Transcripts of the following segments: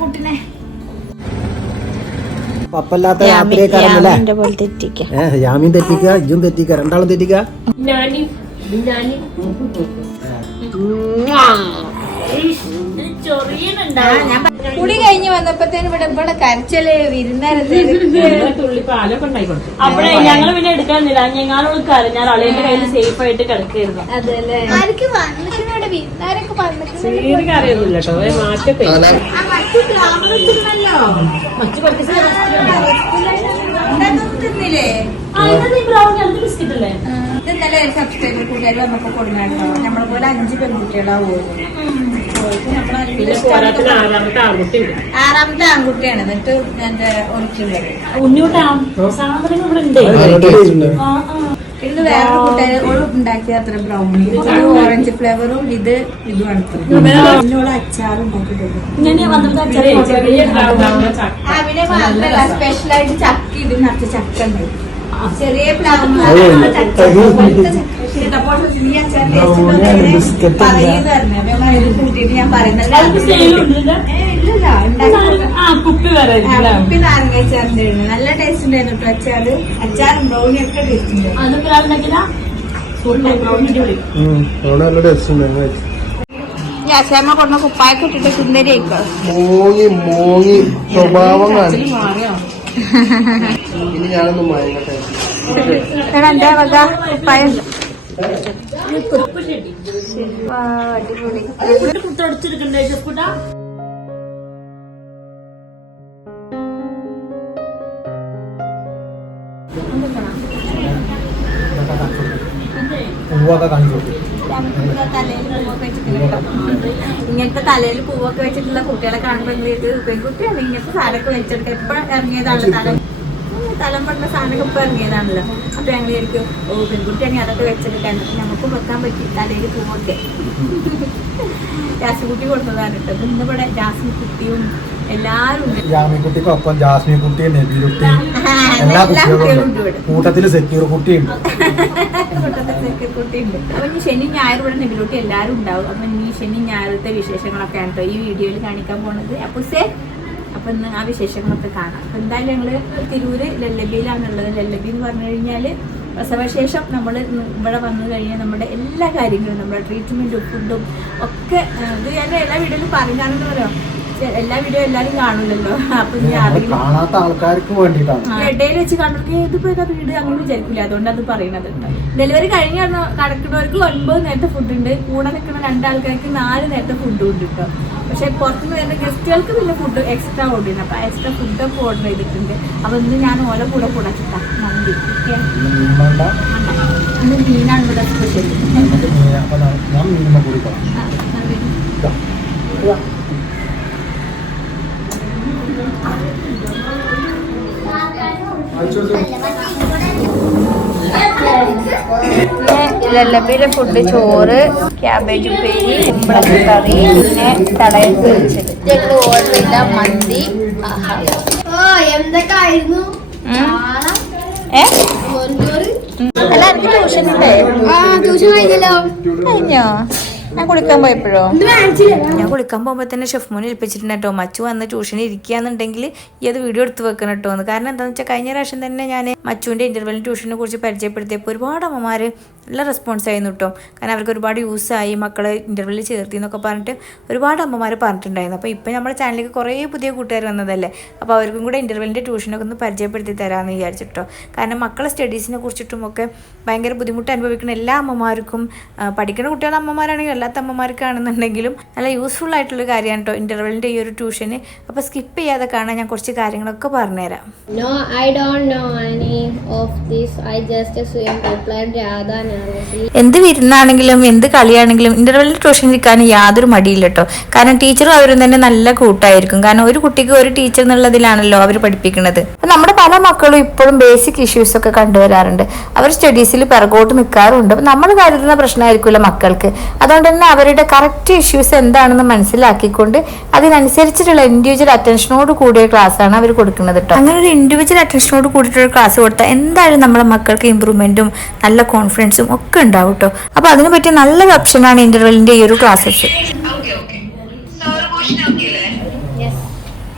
കുട്ടിനെ. പപ്പല്ലാത്ത യാത്രയൊക്കെ എന്റെ പോലെ തെറ്റിക്ക. ഇജും തെറ്റിക്ക രണ്ടാളും തെറ്റിക്ക? നാനി നാനി ചൊറിയനുണ്ടാ കുടി കഴിഞ്ഞ് വന്നപ്പോഴത്തേനും ഇവിടെ ഇവിടെ കരച്ചൽ ഉണ്ടായിക്കൊടുത്തു അവിടെ ഞങ്ങൾ പിന്നെ എടുക്കാനില്ല ഞങ്ങളോട് കരഞ്ഞാൽ അളിയന്റെ കയ്യിൽ സേഫ് ആയിട്ട് കിടക്കായിരുന്നു. അതെ വിരുന്നാരൊക്കെ വന്നിട്ട് തീരെ കറിയൊന്നുമില്ല കേട്ടോ. മാറ്റത്തെ മറ്റു പഠിച്ച തിന്നില്ലേ ബ്രൗൺ എന്ത് ബിസ്ക്കറ്റ് അല്ലേ ഇന്നലെ സബ്സ്ക്രൈബർ കൂട്ടുകാർ വന്നപ്പോ കൊടുക്കാട്ടോ നമ്മളെ പോലെ അഞ്ച് പെൺകുട്ടികളാവോ ആറാമത്തെ ആൺകുട്ടിയാണ്. എന്നിട്ട് എന്റെ ഒളിച്ചുള്ളത്. ഉണ്ണിയോട്ടാ സാധനങ്ങൾ ഇവിടെ ഉണ്ട്. ഇത് വേറെ കൂട്ടുകാർ ഓൾ ഉണ്ടാക്കിയ അത്ര ബ്രൗണി ഓറഞ്ച് ഫ്ലേവറും ഇത് ഇതും അച്ചാറും ചക്ക നിറച്ച ചക്ക ഉണ്ട് ചെറിയ പ്ലാവ് ഇല്ലില്ല, ഉണ്ടാക്കി ഉപ്പി നാരങ്ങ അച്ചാറിന്റെ നല്ല ടേസ്റ്റ് ഉണ്ടായിരുന്നു കേട്ടോ അച്ചാറ്. അച്ചാറും ബ്രൗണി ഒക്കെ ടേസ്റ്റ് ഉണ്ട്. അതൊക്കെ ഒരാളുണ്ടാക്കില്ല സൂപ്പർ ബ്രൗൺ അടിപൊളി. നല്ല ടേസ്റ്റ് ഉണ്ട് അച്ഛമ്മ കൊണ്ട കുപ്പായൊക്കെ ഇട്ടിട്ട് സുന്ദരി മോങ്ങി മോങ്ങി സ്വഭാവം ഇനി ഞാനൊന്നും മയങ്ങട്ടെ എന്റെ വക? കുപ്പായം. അടിപൊളി. പുട്ടടിച്ചെടുക്കണ്ടേ ചെപ്പുട്ടാ പൂവൊക്കെ കാണിച്ചു? വെച്ചിട്ടില്ല ഇങ്ങനത്തെ തലയിൽ പൂവൊക്കെ വെച്ചിട്ടുള്ള കുട്ടികളെ കാണുമ്പോൾ എന്ത് ചെയ്ത് പെൺകുട്ടിയാണ് ഇങ്ങനത്തെ സാധനമൊക്കെ വെച്ചെടുക്കുക എപ്പോഴും ഇറങ്ങിയതാണ് തലം. തലം പറഞ്ഞ സാധനമൊക്കെ ഇപ്പൊ ഇറങ്ങിയതാണല്ലോ. അപ്പൊ ഞങ്ങൾ വിചാരിക്കും ഓ പെൺകുട്ടിയാണെങ്കിൽ അതൊക്കെ വെച്ചെടുക്കാൻ. നമുക്കും വെക്കാൻ പറ്റി തലയിൽ പൂവൊക്കെ. ജാസ്മിക്കുട്ടി കൊടുത്തതാണ് കേട്ടോ ഇന്ന് ഇവിടെ യാമിക്കുട്ടിക്കൊപ്പം ജാസ്മി കുട്ടി നബീലുട്ടി എല്ലാ കുട്ടികളും കൂട്ടത്തിൽ സെക്യൂർ കുട്ടിയുണ്ട് അപ്പൊ ഇനി ശനി ഞായർ ഇവിടെ നെബിലോട്ടി എല്ലാവരും ഉണ്ടാവും. അപ്പൊ ഇനി ശനി ഞായറത്തെ വിശേഷങ്ങളൊക്കെ ആണ് കേട്ടോ ഈ വീഡിയോയിൽ കാണിക്കാൻ പോണത്. അപ്പൊ സേ അപ്പൊ ഇന്ന് ആ വിശേഷങ്ങളൊക്കെ കാണാം. അപ്പൊ എന്തായാലും ഞങ്ങൾ തിരൂര് ലല്ലബിയിലാണുള്ളത്. ലല്ലബി എന്ന് പറഞ്ഞു കഴിഞ്ഞാൽ പ്രസവശേഷം നമ്മൾ ഇവിടെ വന്നു കഴിഞ്ഞാൽ നമ്മുടെ എല്ലാ കാര്യങ്ങളും നമ്മുടെ ട്രീറ്റ്മെന്റും ഫുഡും ഒക്കെ ഇത് ഞാൻ എല്ലാ വീടുകളിലും പറഞ്ഞാണെന്ന് പറയാം എല്ലാ വീഡിയോ എല്ലാരും കാണൂലല്ലോ. അപ്പൊ കാണാത്ത ആൾക്കാർക്ക് വേണ്ടിയിട്ടാണ്. ഇടയിൽ വെച്ച് കണ്ടവർക്ക് ഇതിപ്പോ ഏതാ വീട് അങ്ങനെ വിചാരിക്കില്ല അതുകൊണ്ട് അത് പറയുന്നത് ഡെലിവറി കഴിഞ്ഞ കടക്കുന്നവർക്ക് ഒൻപത് നേരത്തെ ഫുഡ് ഉണ്ട്. കൂടെ നിൽക്കുന്ന രണ്ടാൾക്കാർക്ക് നാല് നേരത്തെ ഫുഡ് ഉണ്ട് കേട്ടോ പക്ഷെ പുറത്തുനിന്ന് വരുന്ന ഗസ്റ്റുകൾക്ക് പിന്നെ ഫുഡ് എക്സ്ട്രാ ഓർഡർ ചെയ്യുന്നത് അപ്പൊ എക്സ്ട്രാ ഫുഡൊക്കെ ഓർഡർ ചെയ്തിട്ടുണ്ട്. അപ്പൊ ഇന്ന് ഞാൻ ഓല കൂടെ കൂടെ ചിട്ടാ മന്തി ഇന്ന് മീനാണ് ഇവിടെ സ്പെഷ്യൽ ലല്ലബിയിലെ ഫുഡ് ചോറ് ക്യാബേജ് ഉപ്പേരി കുമ്പളക്ക കറി പിന്നെ തടയത്ത് വെച്ചത് ഞങ്ങൾ ഓർഡർ ചെയ്ത മന്തി എന്തൊക്കെയായിരുന്നു? ഏ? അല്ല എനിക്ക് ട്യൂഷൻ ഉണ്ട് ട്യൂഷൻ കഴിഞ്ഞല്ലോ. കഴിഞ്ഞോ? ഞാൻ കുളിക്കാൻ പോയപ്പോഴോ? ഞാൻ കുളിക്കാൻ പോകുമ്പോൾ തന്നെ ഷെഫ് മോനെ ഏൽപ്പിച്ചിട്ടുണ്ട് കേട്ടോ. മച്ചു വന്ന് ട്യൂഷൻ ഇരിക്കുകയാണെന്നുണ്ടെങ്കിൽ ഈ അത് വീഡിയോ എടുത്ത് വെക്കണം കേട്ടോ എന്ന്. കാരണം എന്താണെന്ന് വെച്ചാൽ കഴിഞ്ഞ പ്രാവശ്യം തന്നെ ഞാൻ മച്ചുവിന്റെ ഇന്റർവെല്ലിന് ട്യൂഷനെ കുറിച്ച് പരിചയപ്പെടുത്തിയപ്പോൾ ഒരുപാട് അമ്മമാർ നല്ല റെസ്പോൺസ് ആയിരുന്നു കേട്ടോ കാരണം അവർക്ക് ഒരുപാട് യൂസായി മക്കളെ ഇന്റർവ്യൂവിൽ ചേർത്തി എന്നൊക്കെ പറഞ്ഞിട്ട് ഒരുപാട് അമ്മമാർ പറഞ്ഞിട്ടുണ്ടായിരുന്നു. അപ്പോൾ ഇപ്പോൾ നമ്മുടെ ചാനലിലേക്ക് കുറേ പുതിയ കൂട്ടുകാർ വന്നതല്ലേ? അപ്പോൾ അവർക്കും കൂടെ ഇന്റർവ്യൂവിന്റെ ട്യൂഷനൊക്കെ ഒന്ന് പരിചയപ്പെടുത്തി തരാമെന്ന് വിചാരിച്ചിട്ടോ. കാരണം മക്കളെ സ്റ്റഡീസിനെ കുറിച്ചിട്ടും ഒക്കെ ഭയങ്കര ബുദ്ധിമുട്ട് അനുഭവിക്കുന്ന എല്ലാ അമ്മമാർക്കും പഠിക്കുന്ന കുട്ടികളുടെ അമ്മമാരാണെങ്കിലും അല്ലാത്ത അമ്മമാർക്കാണെന്നുണ്ടെങ്കിലും നല്ല യൂസ്ഫുൾ ആയിട്ടുള്ള കാര്യമാണ് കേട്ടോ ഇന്റർവെല്ലിന്റെ ഈ ഒരു ട്യൂഷന് അപ്പോൾ സ്കിപ്പ് ചെയ്യാതെ കാണാൻ ഞാൻ കുറച്ച് കാര്യങ്ങളൊക്കെ പറഞ്ഞുതരാം. I don't know any of this. I just assume replied Radha nervously. എന്ത് വിരുന്നാണെങ്കിലും എന്ത് കളിയാണെങ്കിലും ഇന്റർവെല്ലിൽ ട്യൂഷൻ ഇരിക്കാൻ യാതൊരു മടിയില്ല കേട്ടോ കാരണം ടീച്ചറും അവരും തന്നെ നല്ല കൂട്ടായിരിക്കും. കാരണം ഒരു കുട്ടിക്ക് ഒരു ടീച്ചർ എന്നുള്ളതിലാണല്ലോ അവർ പഠിപ്പിക്കുന്നത്. നമ്മുടെ പല മക്കളും ഇപ്പോഴും ബേസിക് ഇഷ്യൂസ് ഒക്കെ കണ്ടുവരാറുണ്ട്. അവർ സ്റ്റഡീസിൽ പിറകോട്ട് നിൽക്കാറുണ്ട് നമ്മൾ കരുതുന്ന പ്രശ്നമായിരിക്കില്ല മക്കൾക്ക്. അതുകൊണ്ട് തന്നെ അവരുടെ കറക്റ്റ് ഇഷ്യൂസ് എന്താണെന്ന് മനസ്സിലാക്കിക്കൊണ്ട് അതിനനുസരിച്ചിട്ടുള്ള ഇൻഡിവിജ്വൽ അറ്റൻഷനോട് കൂടിയ ക്ലാസ് ആണ് അവർ കൊടുക്കുന്നത് കേട്ടോ അങ്ങനെ ഒരു ഇൻഡിവിജ്വൽ അറ്റൻഷനോട് കൂടിയിട്ടുള്ള ക്ലാസ് കൊടുത്താൽ എന്തായാലും നമ്മുടെ മക്കൾക്ക് ഇമ്പ്രൂവ്മെന്റും നല്ല കോൺഫിഡൻസും ഒക്കെ ഉണ്ടാവും കേട്ടോ അപ്പോൾ അതിനെ പറ്റിയ നല്ലൊരു ഓപ്ഷനാണ് ഇന്റർവെല്ലിന്റെ ഈ ഒരു ക്ലാസ്സസ്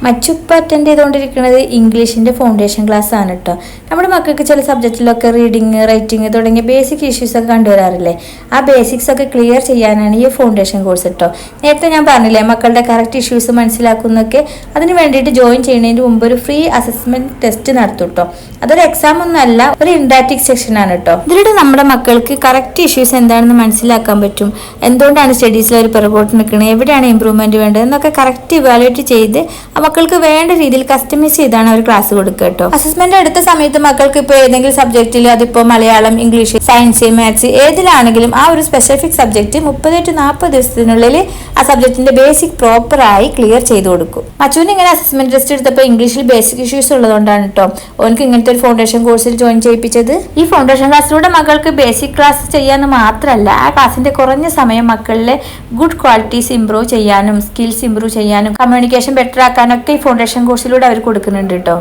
മച്ചുപ്പ് അറ്റൻഡ് ചെയ്തുകൊണ്ടിരിക്കുന്നത് ഇംഗ്ലീഷിന്റെ ഫൗണ്ടേഷൻ ക്ലാസ് ആണ് കേട്ടോ നമ്മുടെ മക്കൾക്ക് ചില സബ്ജക്റ്റിലൊക്കെ റീഡിങ് റൈറ്റിങ് തുടങ്ങിയ ബേസിക് ഇഷ്യൂസ് ഒക്കെ കണ്ടുവരാറില്ലേ? ആ ബേസിക്സ് ഒക്കെ ക്ലിയർ ചെയ്യാനാണ് ഈ ഫൗണ്ടേഷൻ കോഴ്സ് കേട്ടോ നേരത്തെ ഞാൻ പറഞ്ഞില്ലേ മക്കളുടെ കറക്റ്റ് ഇഷ്യൂസ് മനസ്സിലാക്കുന്നൊക്കെ അതിന് വേണ്ടിയിട്ട് ജോയിൻ ചെയ്യുന്നതിന് മുമ്പ് ഒരു ഫ്രീ അസസ്മെന്റ് ടെസ്റ്റ് നടത്തും കേട്ടോ അതൊരു എക്സാം ഒന്നും അല്ല ഒരു ഇൻഡാറ്റിക് സെക്ഷൻ ആണ് കേട്ടോ ഇതിലൂടെ നമ്മുടെ മക്കൾക്ക് കറക്റ്റ് ഇഷ്യൂസ് എന്താണെന്ന് മനസ്സിലാക്കാൻ പറ്റും. എന്തുകൊണ്ടാണ് സ്റ്റഡീസിൽ ഒരു പിറകോട്ട് നിൽക്കുന്നത് എവിടെയാണ് ഇമ്പ്രൂവ്മെന്റ് വേണ്ടത്? എന്നൊക്കെ കറക്റ്റ് ഇവാലുവേറ്റ് ചെയ്ത് ആ മക്കൾക്ക് വേണ്ട രീതിയിൽ കസ്റ്റമൈസ് ചെയ്താണ് അവർ ക്ലാസ് കൊടുക്കുക കേട്ടോ. അസസ്മെന്റ് എടുത്ത സമയത്ത് മക്കൾക്ക് ഇപ്പോൾ ഏതെങ്കിലും സബ്ജക്റ്റിൽ അതിപ്പോ മലയാളം ഇംഗ്ലീഷ് സയൻസ് മാത്സ് ഏതിലാണെങ്കിലും ആ ഒരു സ്പെസിഫിക് സബ്ജക്റ്റ് മുപ്പത് ടു നാൽപ്പത് ദിവസത്തിനുള്ളിൽ ആ സബ്ജക്റ്റിന്റെ ബേസിക് പ്രോപ്പറായി ക്ലിയർ ചെയ്തു കൊടുക്കും. മച്ചുവിന് ഇങ്ങനെ അസസ്മെന്റ് ടെസ്റ്റ് എടുത്തപ്പോൾ ഇംഗ്ലീഷിൽ ബേസിക് ഇഷ്യൂസ് ഉള്ളതുകൊണ്ടാണ് കേട്ടോ. ഓനക്ക് ഇങ്ങനത്തെ ഒരു ഫൗണ്ടേഷൻ കോഴ്സിൽ ജോയിൻ ചെയ്യിപ്പിച്ചത്. ഈ ഫൗണ്ടേഷൻ ക്ലാസ്സിലൂടെ മക്കൾക്ക് ബേസിക് ക്ലാസ് ചെയ്യാന്ന് മാത്രമല്ല ആ ക്ലാസിന്റെ കുറഞ്ഞ സമയം മക്കളിലെ ഗുഡ് ക്വാളിറ്റീസ് ഇംപ്രൂവ് ചെയ്യാനും സ്കിൽസ് ഇംപ്രൂവ് ചെയ്യാനും കമ്മ്യൂണിക്കേഷൻ ബെറ്റർ ആക്കാനും ഒക്കെ ഈ ഫൗണ്ടേഷൻ കോഴ്സിലൂടെ അവർ കൊടുക്കുന്നുണ്ട് കേട്ടോ.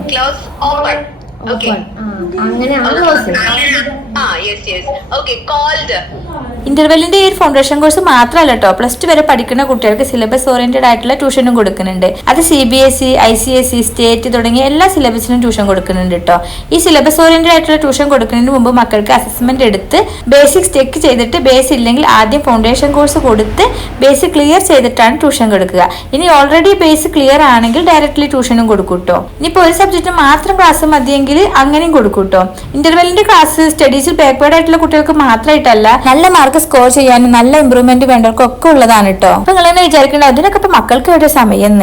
അങ്ങനെ ആ കോൾഡ്. ഇന്റർവെല്ലിന്റെ ഈ ഒരു ഫൗണ്ടേഷൻ കോഴ്സ് മാത്രമല്ല കേട്ടോ പ്ലസ് ടു വരെ പഠിക്കുന്ന കുട്ടികൾക്ക് സിലബസ് ഓറിയന്റഡ് ആയിട്ടുള്ള ട്യൂഷനും കൊടുക്കുന്നുണ്ട്. അത് C B S E I C S E state തുടങ്ങിയ എല്ലാ സിലബസിനും ട്യൂഷൻ കൊടുക്കുന്നുണ്ട് കേട്ടോ ഈ സിലബസ് ഓറിയന്റഡ് ആയിട്ടുള്ള ട്യൂഷൻ കൊടുക്കുന്നതിന് മുമ്പ് മക്കൾക്ക് അസസ്മെന്റ് എടുത്ത് ബേസിക് ചെക്ക് ചെയ്തിട്ട് ബേസ് ഇല്ലെങ്കിൽ ആദ്യം ഫൗണ്ടേഷൻ കോഴ്സ് കൊടുത്ത് ബേസ് ക്ലിയർ ചെയ്തിട്ടാണ് ട്യൂഷൻ കൊടുക്കുക. ഇനി ഓൾറെഡി ബേസ് ക്ലിയർ ആണെങ്കിൽ ഡയറക്ട്ലി ട്യൂഷനും കൊടുക്കും കേട്ടോ ഇനിയിപ്പോൾ ഒരു സബ്ജക്റ്റ് മാത്രം ക്ലാസ് മതിയെങ്കിൽ അങ്ങനെയും കൊടുക്കും കേട്ടോ ഇന്റർവെല്ലിന്റെ ക്ലാസ് സ്റ്റഡീസിൽ ബാക്ക്വേർഡ് ആയിട്ടുള്ള കുട്ടികൾക്ക് മാത്രമായിട്ടല്ല നല്ല മാർക്ക് സ്കോർ ചെയ്യാനും നല്ല ഇമ്പ്രൂവ്മെന്റ് വേണ്ടവർക്കും ഒക്കെ ഉള്ളതാണ് കേട്ടോ അപ്പൊ നിങ്ങൾ തന്നെ വിചാരിക്കേണ്ട അതിനൊക്കെ ഇപ്പൊ മക്കൾക്ക് ഒരു സമയം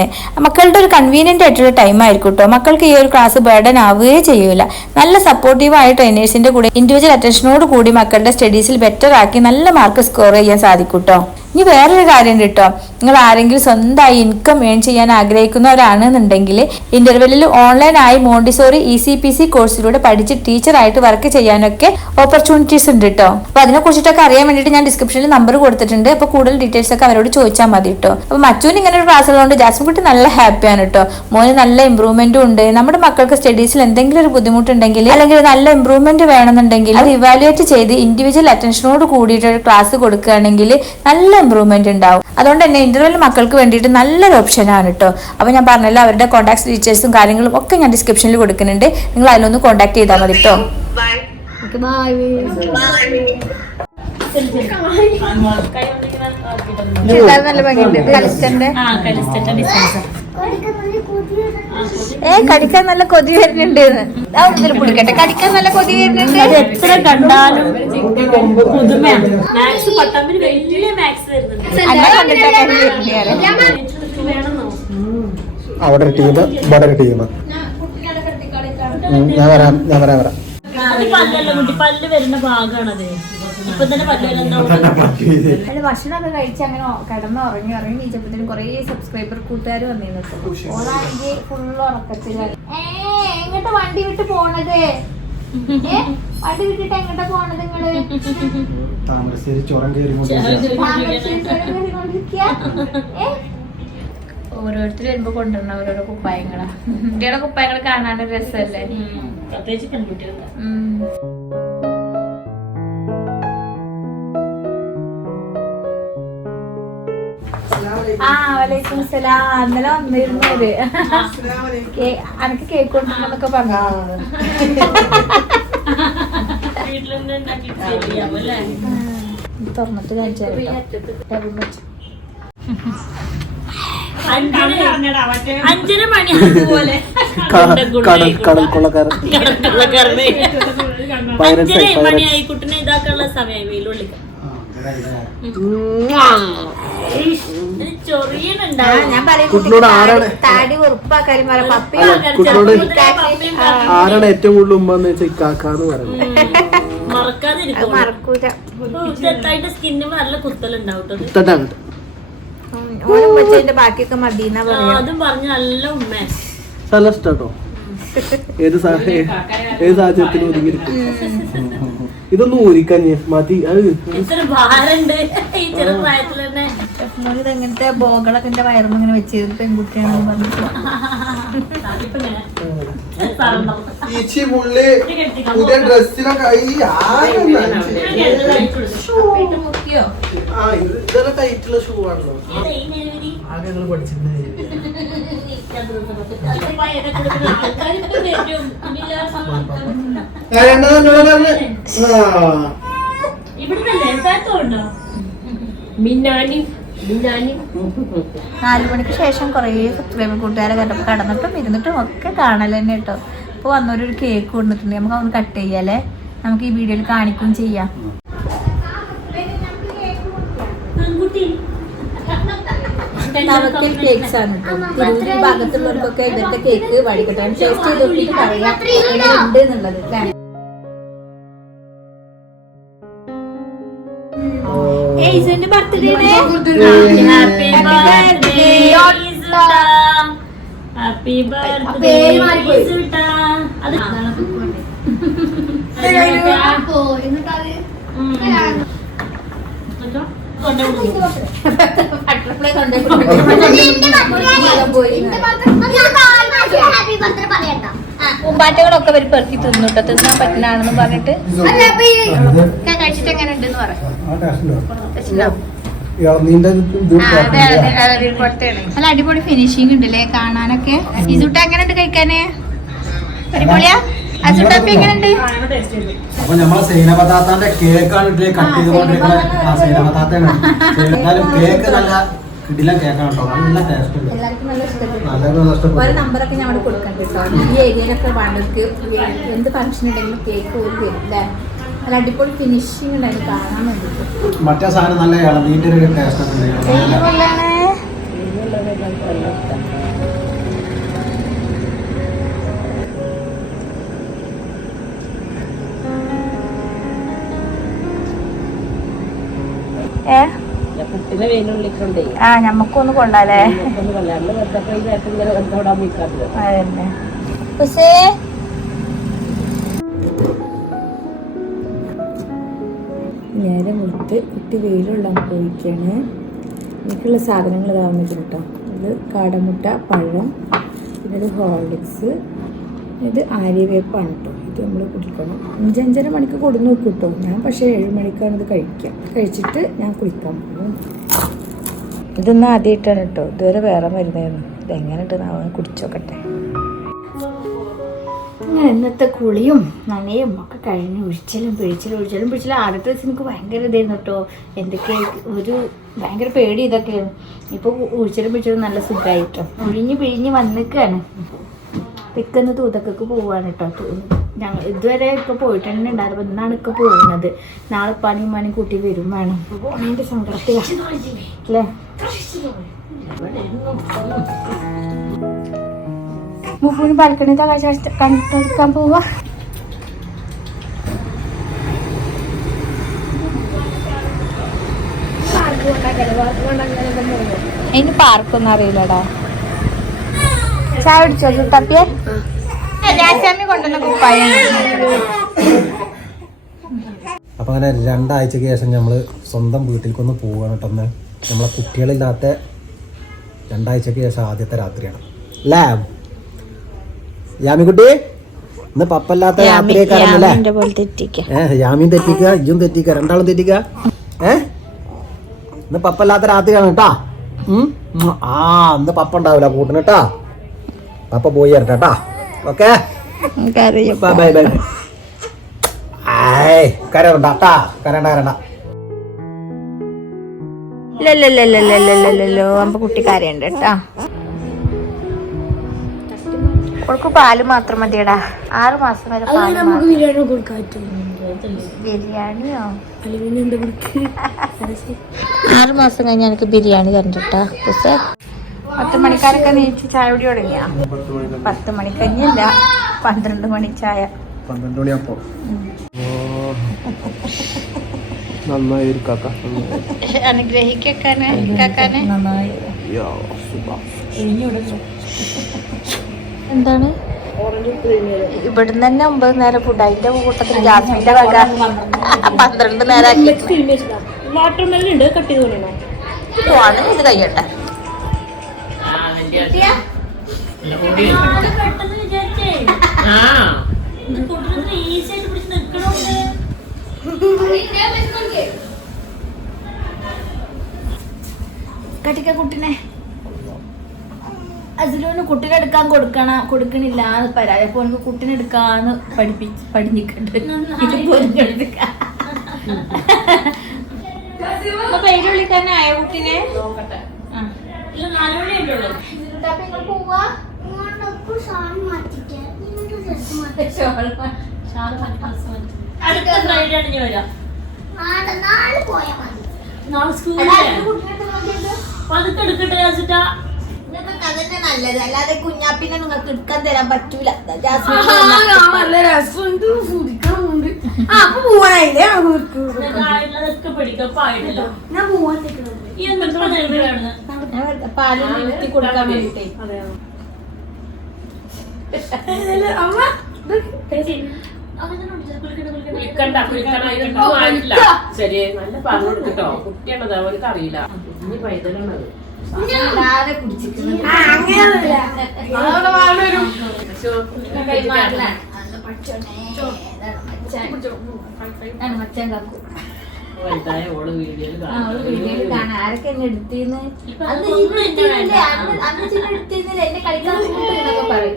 മക്കളുടെ ഒരു കൺവീനിയന്റ് ആയിട്ടുള്ള ടൈം ആയിരിക്കും കേട്ടോ മക്കൾക്ക് ഈ ഒരു ക്ലാസ് ബേർഡൻ ആവുകയേ ചെയ്യൂല. നല്ല സപ്പോർട്ടീവ് ആയ ട്രെയിനേഴ്സിന്റെ കൂടെ ഇൻഡിവിജ്വൽ അറ്റൻഷനോട് കൂടി മക്കളുടെ സ്റ്റഡീസിൽ ബെറ്റർ ആക്കി നല്ല മാർക്ക് സ്കോർ ചെയ്യാൻ സാധിക്കും കേട്ടോ ഇനി വേറൊരു കാര്യം കേട്ടോ. നിങ്ങൾ ആരെങ്കിലും സ്വന്തമായി ഇൻകം ഏൺ ചെയ്യാൻ ആഗ്രഹിക്കുന്നവരാണെന്നുണ്ടെങ്കിൽ ഇന്റർവെല്ലിൽ ഓൺലൈനായി Montessori E C P C കോഴ്സിലൂടെ പഠിച്ച് ടീച്ചറായിട്ട് വർക്ക് ചെയ്യാനൊക്കെ ഓപ്പർച്യൂണിറ്റീസ് ഉണ്ട് കേട്ടോ. അപ്പൊ അതിനെ കുറിച്ചിട്ടൊക്കെ അറിയാൻ വേണ്ടിയിട്ട് ഞാൻ ഡിസ്ക്രിപ്ഷനിൽ നമ്പർ കൊടുത്തിട്ടുണ്ട്. അപ്പൊ കൂടുതൽ ഡീറ്റെയിൽസ് ഒക്കെ അവരോട് ചോദിച്ചാൽ മതി കേട്ടോ. അപ്പൊ മച്ചുവിന് ഇങ്ങനെ ഒരു ക്ലാസ് ഉള്ളതുകൊണ്ട് ജാസ്മിൻ കുട്ടി നല്ല ഹാപ്പിയാണ് കേട്ടോ. മോന് നല്ല ഇമ്പ്രൂവ്മെന്റും ഉണ്ട്. നമ്മുടെ മക്കൾക്ക് സ്റ്റഡീസിൽ എന്തെങ്കിലും ഒരു ബുദ്ധിമുട്ടുണ്ടെങ്കിൽ അല്ലെങ്കിൽ നല്ല ഇമ്പ്രൂവ്മെന്റ് വേണമെന്നുണ്ടെങ്കിൽ അത് ഇവാലുവേറ്റ് ചെയ്ത് ഇൻഡിവിജ്വൽ അറ്റൻഷനോട് കൂടിയിട്ട് ഒരു ക്ലാസ് കൊടുക്കുകയാണെങ്കിൽ നല്ല ഇമ്പ്രൂവ്മെന്റ് ഉണ്ടാവും. അതുകൊണ്ട് തന്നെ ഇന്റർവെൽ മക്കൾക്ക് വേണ്ടിയിട്ട് നല്ലൊരു ഓപ്ഷനാണ് കേട്ടോ അപ്പോൾ ഞാൻ പറഞ്ഞല്ലോ അവരുടെ കോൺടാക്ട് ഡീറ്റെയിൽസും കാര്യങ്ങളും ഒക്കെ ഞാൻ ഡിസ്ക്രിപ്ഷനിൽ കൊടുക്കുന്നുണ്ട്. നിങ്ങൾ അതിലൊന്ന് കോൺടാക്ട് ചെയ്താൽ മതി കേട്ടോ Bye. ഓക്കെ ബൈ നല്ല ഭംഗിയുണ്ട് കലിസ്റ്റന്റെ ഏ കടിക്കാൻ നല്ല കൊതി വരുന്നുണ്ട്. അതൊന്നും പിടിക്കട്ടെ കടിക്കാൻ നല്ല കൊതി വരുന്നുണ്ട്. എത്ര കണ്ടാലും പുതുമയാണ്. മാത്സ് വലിയ മാത്സ് വരുന്നുണ്ട്. അവിടെ ഒരു ടീം ഇവിടെ ഒരു ടീം ഞാൻ വരാം ഞാൻ വരാം വരാം. അത് പല്ലല്ല കുട്ടി പല്ല് വരുന്ന ഭാഗമാണത് ഭക്ഷണമൊക്കെ കഴിച്ച് അങ്ങനെ കിടന്ന് ഉറങ്ങി ഉറങ്ങി നീച്ചപ്പോഴത്തേനും കുറേ സബ്സ്ക്രൈബർ കൂട്ടുകാർ വന്നിരുന്നു ഓളാണെങ്കിൽ ഫുള്ള് ഉറക്കത്തില്ല എങ്ങോട്ട് വണ്ടി വിട്ട് പോണത്? വണ്ടി വിട്ടിട്ട് എങ്ങോട്ടാ പോണത് നിങ്ങൾ? താമരശ്ശേരി ചുരം കയറി? ഓരോരുത്തർ വരുമ്പോ കൊണ്ടുവരണ ഓരോരോ കുപ്പായങ്ങളാ. കുട്ടികളുടെ കുപ്പായങ്ങൾ കാണാൻ രസമല്ലേ പ്രത്യേകിച്ച് പെൺകുട്ടികളുടെ ആ വലൈക്കും സലാം. ഇന്നലെ വന്നിരുന്നു അവർ കേ- അനക്ക് കേക്ക് കൊണ്ടുവന്നൊക്കെ പറഞ്ഞു. തുറന്നിട്ട് കാണിച്ചു. അഞ്ചര മണി അതുപോലെ കടൽ കടൽ കൊള്ളക്കാരൻ Pirates അഞ്ചര. മണിയായി കുട്ടിനെ ഇതാക്കാനുള്ള സമയമായി വെയിലുള്ളിക്ക ഞാൻ കുട്ടിനോട് ആരാണ്? താടി- താടി ഉറപ്പാക്കാരും പറയാം പപ്പി അല്ല, കുട്ടിനോട് പപ്പയും ആരാണ് ഏറ്റവും കൂടുതൽ ഉമ്മെന്ന് വെച്ചാൽ ഇക്കാക്കാന്ന് പറയുന്നത്. അത് മറക്കാതിരിക്കും മറക്കൂല ചെറുതായിട്ട് സ്കിന്നിന് നല്ല കുത്തലുണ്ടാവും കേട്ടോ അത്. ഇത്തട്ടാണ് ഉം, ഓനും വെച്ചതിന്റെ ബാക്കിയൊക്കെ മതിന്നാ ആ, പറയാ. അതും പറഞ്ഞ നല്ല ഉമ്മ. നല്ല ഇഷ്ടാട്ടോ. ഏത് സാ- ഏ- ഏത് സാഹചര്യത്തിലും ഒതുങ്ങിയിരിക്കും. ഇതൊന്നും ഊരിക്കഞ്ഞ് മതി. അത് ഭാരണ്ട്. ഈ ചെറുപ്രായത്തിൽ തന്നെ ബോഗളൊക്കെ എങ്ങനത്തെ ബോകളൊക്കെ എന്റെ വയറും ഇങ്ങനെ വെച്ചിരുന്നു. പെൺകുട്ടിയാണെന്ന് പറഞ്ഞിട്ട്. പുള്ളി. പുതിയ ഡ്രസ്സിലൊക്കെ തയ്ച്ചു ആ ഇത് ഇതെല്ലാം ടൈറ്റുള്ള ഷൂ ആണല്ലോ. ആകെ നിങ്ങൾ പഠിച്ചിട്ടുണ്ട് മിന്നാനി മിന്നാനി നാലു മണിക്ക് ശേഷം കുറേ സബ്സ്ക്രൈബർ കൂട്ടുകാരെ കണ്ടപ്പോൾ കടന്നിട്ടും ഇരുന്നിട്ടും ഒക്കെ കാണൽ തന്നെ കേട്ടോ ഇപ്പോൾ വന്നവരൊരു കേക്ക് കൊണ്ടിട്ടുണ്ട് നമുക്ക് അതൊന്ന് കട്ട് ചെയ്യാല്ലേ? നമുക്ക് ഈ വീഡിയോയിൽ കാണിക്കുകയും ചെയ്യാം. കേക്ക്സ് ആണ് കേട്ടോ ഭാഗത്തുള്ളവർക്കൊക്കെ ഇവിടുത്തെ കേക്ക് പഠിക്കട്ടെ ടേസ്റ്റ് ചെയ്ത് നോക്കിയിട്ട് പറയാം. എന്നുള്ളത്. ഏയ്സിന്റെ birthday happy birthday happy birthday അത് ബട്ടർഫ്ലൈ പൂമ്പാറ്റകളൊക്കെ വരും പെറുക്കി തിന്നുട്ടോ. തിന്നാൻ പറ്റുന്നതാണെന്ന് പറഞ്ഞിട്ട്. കഴിച്ചിട്ട് എങ്ങനെ ഉണ്ടെന്ന് പറയാം നല്ല അടിപൊളി ഫിനിഷിംഗ് ഉണ്ടല്ലേ കാണാനൊക്കെ. ഇസുട്ട എങ്ങനെ ഉണ്ട് കഴിക്കാന്? അടിപൊളിയാ? അപ്പൊ നമ്മളെ കേക്കാണ് കട്ട് ചെയ്തുകൊണ്ടിരിക്കുന്നത്. ആ കേക്ക് നല്ല കിടില കേക്കാണ് കേട്ടോ നല്ല ടേസ്റ്റ് ഉണ്ട്. എല്ലാവർക്കും നല്ല ഇഷ്ടപ്പെട്ടു. ഒരു നമ്പറൊക്കെ ഞാൻ അവിടെ കൊടുക്കണ്ട കേട്ടോ. ഈ ഏരിയയിലൊക്കെ വേണ്ടവർക്ക് എന്ത് ഫംഗ്ഷൻ ഉണ്ടെങ്കിലും കേക്ക് ഒരു തരും അല്ലേ? നല്ല അടിപൊളി ഫിനിഷിംഗ് ഉണ്ടായി കാണാൻ വേണ്ടിയിട്ട് മറ്റേ സാധനം നല്ല ഇളനീന്റെ ഒരു ടേസ്റ്റ് ഒക്കെ ഇങ്ങനെ ഞമ്മക്കൊന്ന് കൊള്ളാലേ അതന്നെ. നേരെ കൊടുത്ത് കുട്ടി വെയിലുള്ള പോയിക്കാണ് എനിക്കുള്ള സാധനങ്ങൾ ഇതാവുന്ന കേട്ടോ. ഇത് കാടമുട്ട പഴം പിന്നെ ഇത് ഹോർലിക്സ് ഇത് ആര്യവേപ്പാണ് കേട്ടോ. ഇത് നമ്മൾ കുടിക്കണം. അഞ്ചഞ്ചര മണിക്ക് കൊടുന്ന് വെക്കും കേട്ടോ ഞാൻ പക്ഷേ ഏഴ് മണിക്കാണ് ഇത് കഴിക്കുക കഴിച്ചിട്ട് ഞാൻ കുളിക്കാൻ പോകും. ഇതൊന്നും ആദ്യമായിട്ടാണ് കേട്ടോ ഇതുവരെ വേറെ മരുന്നായിരുന്നു. ഇതെങ്ങനെ ഉണ്ട് കുടിച്ചോക്കട്ടെ അങ്ങനെ ഇന്നത്തെ കുളിയും നനയും ഒക്കെ കഴിഞ്ഞ് ഒഴിച്ചാലും പിഴിച്ചലും ഒഴിച്ചാലും പിഴിച്ചാലും ആദ്യത്തെ ദിവസം എനിക്ക് ഭയങ്കര ഇതായിരുന്നു കേട്ടോ എന്തൊക്കെ ഒരു ഭയങ്കര പേടി ഇതൊക്കെയാണ് ഇപ്പോൾ ഒഴിച്ചാലും പിഴിച്ചലും നല്ല സുഖമായി കേട്ടോ ഒഴിഞ്ഞ് പിഴിഞ്ഞ് വന്നിക്കാണ്. പിക്കുന്ന തൂതക്കൊക്കെ പോവാണ് കേട്ടോ ഞങ്ങൾ ഇതുവരെ ഇപ്പോൾ പോയിട്ട് തന്നെ ഉണ്ടായിരുന്നു ഇന്നാണ് ഇപ്പൊ പോകുന്നത്. നാളെ പണിയും പണിയും കൂട്ടി വരും വേണം. പോണേന്റെ സങ്കടത്തിലാണ് അല്ലേ മുപ്പൂന് ബാൽക്കണി കാഴ്ച കണ്ടെടുക്കാൻ പോവാ. അതിന് പാർക്കൊന്നും അറിയില്ലടാ. ചായ കുടിച്ചോ? തപ്പിയെ? കൊണ്ടുവന്ന അപ്പൊ അങ്ങനെ രണ്ടാഴ്ചക്ക് ശേഷം നമ്മൾ സ്വന്തം വീട്ടിലേക്കൊന്ന് പോവാണ് കേട്ടോ ഒന്ന് നമ്മളെ കുട്ടികളില്ലാത്ത രണ്ടാഴ്ചക്ക് ശേഷം ആദ്യത്തെ രാത്രിയാണ്. അല്ലേ? യാമിക്കുട്ടി ഇന്ന് പപ്പല്ലാത്ത രാത്രിയൊക്കെ എന്റെ പോലെ തെറ്റിക്ക. ഏഹ് യാമിയും തെറ്റിക്കുക ഇജും തെറ്റിക്കുക രണ്ടാളും തെറ്റിക്കുക ഏ? ഇന്ന് പപ്പല്ലാത്ത രാത്രിയാണ് കേട്ടാ. ആ ഇന്ന് പപ്പ ഉണ്ടാവില്ല കൂട്ടിന് കേട്ടാ. പപ്പ പോയി വരട്ടെ കേട്ടാ. ഓക്കെ? ബൈ ബൈ ബൈ ആയ് കരണ്ട കേട്ടാ കരണ്ട കരണ്ട ലല്ലോ അപ്പൊ കുട്ടി കരയുണ്ട് കേട്ടാ അവൾക്ക് പാൽ മാത്രം മതിയടാ. ആറ് മാസം വരെ പാൽ. ബിരിയാണി ബിരിയാണിയോ? ആറ് മാസം കഴിഞ്ഞ എനിക്ക് ബിരിയാണി തരണ്ടാ പത്ത് മണിക്കാരൊക്കെ നീച്ച് ചായ കുടി തുടങ്ങിയാ? പത്ത് മണി കഴിഞ്ഞില്ല. പന്ത്രണ്ട് മണി ചായ. പന്ത്രണ്ട് മണിയപ്പോ നന്നായി അനുഗ്രഹിക്കാനെ കാക്കാനെ. എന്താണ്? ഇവിടുന്ന് തന്നെ ഒമ്പത് നേരം ഫുഡ് അതിന്റെ കൂട്ടത്തിൽ ജാസ്മിന്റെ വക പന്ത്രണ്ട് നേരം ഉണ്ട് കട്ട് ചെയ്ത് കൊണ്ടോ പോവാണ് ഇത് കഴിയട്ടെ. കട്ടിക്ക കുട്ടിനെ. അതിലൊന്ന് കുട്ടിനെ എടുക്കാൻ കൊടുക്കണ കൊടുക്കണില്ല എന്ന് പരാതി അപ്പൊ എനിക്ക് കുട്ടിനെ എടുക്കാന്ന് പഠിപ്പിച്ച് പഠിഞ്ഞിട്ടുണ്ട് പേര് വിളിക്കാനെ ആയ കുട്ടിനെ? നാല് മണി ആയിട്ടുള്ളൂ അടുത്ത ഫ്രൈഡേ ആണ് ഞാൻ വരാം നാളെ സ്കൂളിൽ പതുക്കെ എടുക്കട്ടെ രാസിട്ടാ അതന്നെ നല്ലത് അല്ലാതെ കുഞ്ഞാപ്പിനെ നിങ്ങൾക്ക് എടുക്കാൻ തരാൻ പറ്റൂല ജാസ്മിൻ ആയിട്ടുള്ളതൊക്കെ പഠിക്കാം പാടില്ല ഈ എന്തൊക്കെ നേരിടുകയാണ് പാൽ കൊടുക്കാൻ വേണ്ടിട്ടേ അമ്മ ശരി നല്ല പറഞ്ഞു കൊടുക്കട്ടോ കുട്ടിയാണത് അവർക്ക് അറിയില്ല ഇനി പൈതലാണത് മച്ചാൻ കാക്കു ആരൊക്കെ എന്നെ എടുത്തിന്ന് അന്ന് എടുത്തിരുന്നില്ലേ. അന്ന് ചിന്ന എടുത്തിരുന്നില്ല. എന്നെ കളിക്കാൻ പറയും.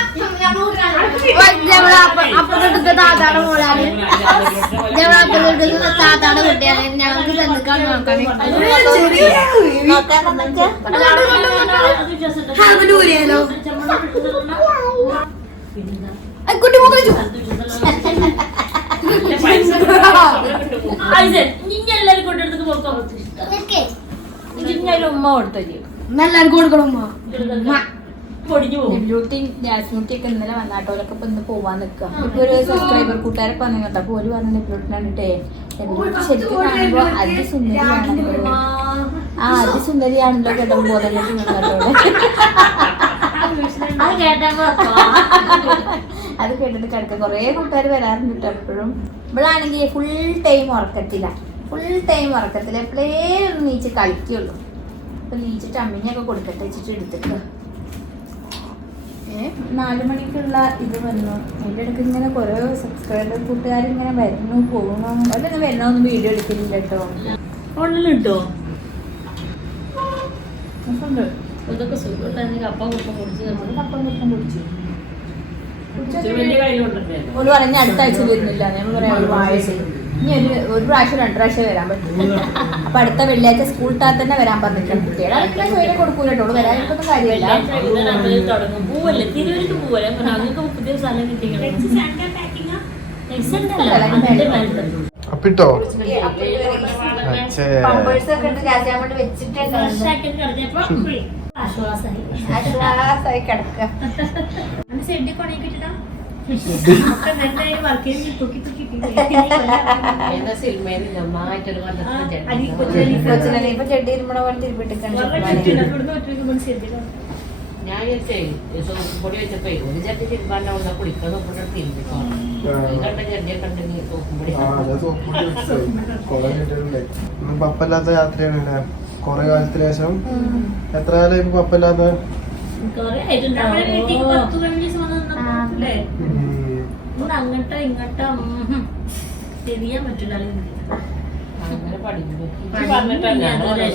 താത്താടെ കുട്ടിയാണ് ഞങ്ങൾക്ക് തന്നിക്കാൻ നോക്കണേ കുട്ടി എല്ലാരും ഉമ്മ. കൊടുത്തല്ലേ എല്ലാവർക്കും കൊടുക്കണം പൊടിഞ്ഞു പോകും. നെല്ലൂട്ടിയും ജാസ്മിന്റി ഒക്കെ ഇന്നലെ വന്നാട്ടോലൊക്കെ ഇപ്പൊ ഇന്ന് പോവാൻ ഇപ്പൊ ഒരു സബ്സ്ക്രൈബർ കൂട്ടുകാരെ പറഞ്ഞു കേട്ടോ അപ്പൊ ഒരു പറഞ്ഞു നെല്ലൂട്ടിനെ കണ്ടിട്ടേ നെല്ലൂട്ടി ശരിക്കും കാണുമ്പോ അതിസുന്ദരിയാണല്ലോ ആ അതിസുന്ദരിയാണല്ലോ കേട്ടോ കേട്ടോ അത് കേട്ടപ്പോ അത് കേട്ടിട്ട് കിടക്കുക കുറേ കൂട്ടുകാർ വരാറുണ്ട് എപ്പോഴും. ഇവളാണെങ്കിൽ ഫുൾ ടൈം ഉറക്കത്തില്ല ഫുൾ ടൈം ഉറക്കത്തില്ല എപ്പോഴേ നീച്ച് കളിക്കുള്ളൂ. അപ്പൊ നീച്ചിട്ട് അമ്മിനെയൊക്കെ കൊടുക്കട്ടെ വെച്ചിട്ട് എടുത്തിട്ട്. നാല് മണിക്കുള്ള ഇത് വന്നു. അതിന്റെ ഇടയ്ക്ക് ഇങ്ങനെ കുറേ സബ്സ്ക്രൈബർ കൂട്ടുകാർ ഇങ്ങനെ വരുന്നു പോകുന്നു. അവരൊന്നും വരണമൊന്നും വീഡിയോ എടുക്കലില്ല കേട്ടോ. ഉള്ളിലിട്ടോ കിട്ടോ ഇതൊക്കെ സുഖം കപ്പം കുപ്പം കുടിച്ച് നമ്മൾ കപ്പം കുപ്പം കുടിച്ചു ഓൾ പറഞ്ഞ അടുത്ത ആഴ്ച വരുന്നില്ല. ഞാൻ പറയാം ആഴ്ച ഇനി ഒരു ഒരു പ്രാവശ്യം രണ്ട് പ്രാവശ്യം വരാൻ പറ്റും. അപ്പൊ അടുത്ത വെള്ളിയാഴ്ച സ്കൂൾ തന്നെ വരാൻ പറഞ്ഞിട്ടുണ്ട്. കുട്ടികളെ അടുത്ത ജോലി കൊടുക്കൂല കേട്ടോ. ഓൾ വരാനൊന്നും കാര്യമില്ല. അപ്പിട്ടോ? ആശ്വാസമായി കിടക്കുക. യാത്രയാണ് ചെടി ഇരുമ്പണ പോലെ ഞാൻ പൊടി വെച്ചപ്പോ ഒരു ചട്ടി തിരുമ്പാണ്ടാവുന്ന കുളിക്കാൻ നോക്കിട്ട് തിരുമ്പിക്കോ കണ്ട ചെടിയൊക്കെ ഉണ്ടെങ്കിൽ സോപ്പും പൊടി ആ ഞാൻ സോപ്പ് വെച്ചായി കൊറേ പപ്പല്ലാത്ത യാത്രയാണല്ലേ? കാലത്തിന് ശേഷം. എത്ര കാലം ഇപ്പൊ പപ്പല്ലാത്ത അങ്ങോട്ടോ ഇങ്ങോട്ടോ തിരിയാൻ പറ്റില്ല.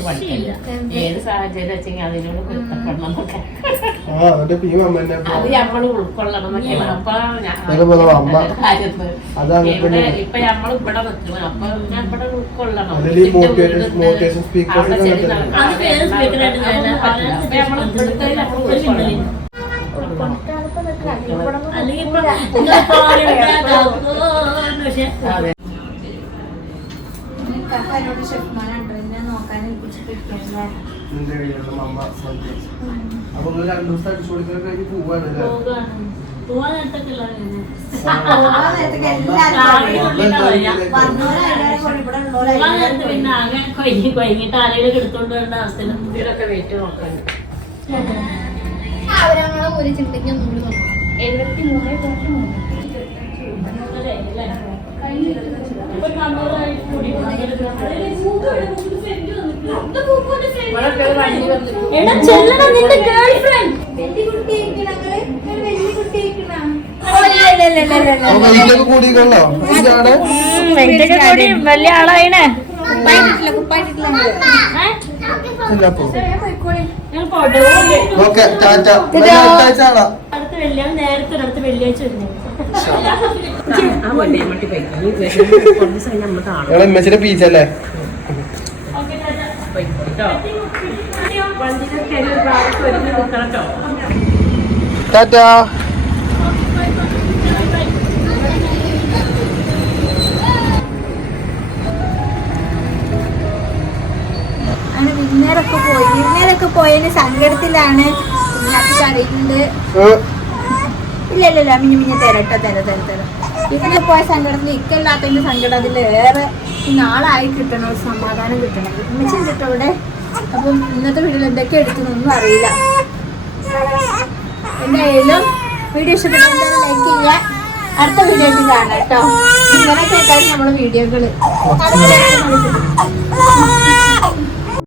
പഠിക്കില്ല ഏത് സാഹചര്യം വെച്ചെങ്കിൽ അതിനോട് പൊരുത്തപ്പെടണം എന്നൊക്കെ. ആ എന്നിട്ട് പി അമ്മന്റെ അത് നമ്മൾ ഉൾക്കൊള്ളണം എന്നൊക്കെയാണ് അപ്പൊ ഇപ്പൊ ഇവിടെ ഞാൻ- ഇപ്പൊ ഇവിടെ നിൽക്കണം അപ്പൊ ഞാൻ ഇവിടെ ഉൾക്കൊള്ളണം. അവിടെ നടക്കണം. ഇവിടുത്തെ നമ്മൾ ഉൾക്കൊള്ളണം. എന്നോട് ഷെഫ്മാനുണ്ട് എന്നെ നോക്കാൻ. അപ്പൊ നിങ്ങൾ രണ്ടു ദിവസം അടിച്ചു കൊടുക്കാൻ കഴിഞ്ഞ് പോകാണ് പോവാൻ നേരത്ത് പിന്നെ ആകെ കൊയ്ങ്ങി ആരെങ്കിലും എടുത്തോണ്ട് വരേണ്ട അവസ്ഥയിൽ ഇതിലൊക്കെ വെയിറ്റ് നോക്കാൻ അവരങ്ങളെ ഒരു ചിന്തയ്ക്ക് നോക്കാം. എഴുപത്തി മൂന്ന് പോയിന്റ് മൂന്ന് എടാ നിന്റെ ഗേൾ ഫ്രണ്ട് വെയിറ്റൊക്കെ കൂടി വലിയ ആളായിണേ കുപ്പായിട്ടില്ല കുപ്പായിട്ടില്ല ഓക്കെ ടാറ്റ. അടുത്ത വെള്ളിയാഴ്ച നേരത്തെ ഒരിടത്ത് വെള്ളിയാഴ്ച വരുന്നു. ആ വണ്ടി വിരുന്നേരൊക്കെ പോയി. വിരുന്നേരൊക്കെ പോയതിന് സങ്കടത്തിലാണ്. മിഞ്ഞു ഇല്ല ഇല്ല ഇല്ല. മിഞ്ഞു മിഞ്ഞ തരട്ടോ തര തര തര. ഇന്നലെ പോയ സങ്കടത്തിൽ ഇക്കല്ലാത്തതിന്റെ സങ്കടം അതിലേറെ ഏറെ നാളായി കിട്ടണം ഒരു സമാധാനം കിട്ടണം. ഉമ്മച്ചും കിട്ടും ഇവിടെ അപ്പം ഇന്നത്തെ വീട്ടിൽ എന്തൊക്കെ എടുക്കുന്നൊന്നും അറിയില്ല. എന്തായാലും വീഡിയോ ഇഷ്ടപ്പെട്ടാൽ ലൈക്ക് ചെയ്യുക. അടുത്ത വീഡിയോ ആയിട്ട് കാണാം കേട്ടോ. ഇങ്ങനെ കേട്ടാലും വീഡിയോകൾ വീഡിയോകൾ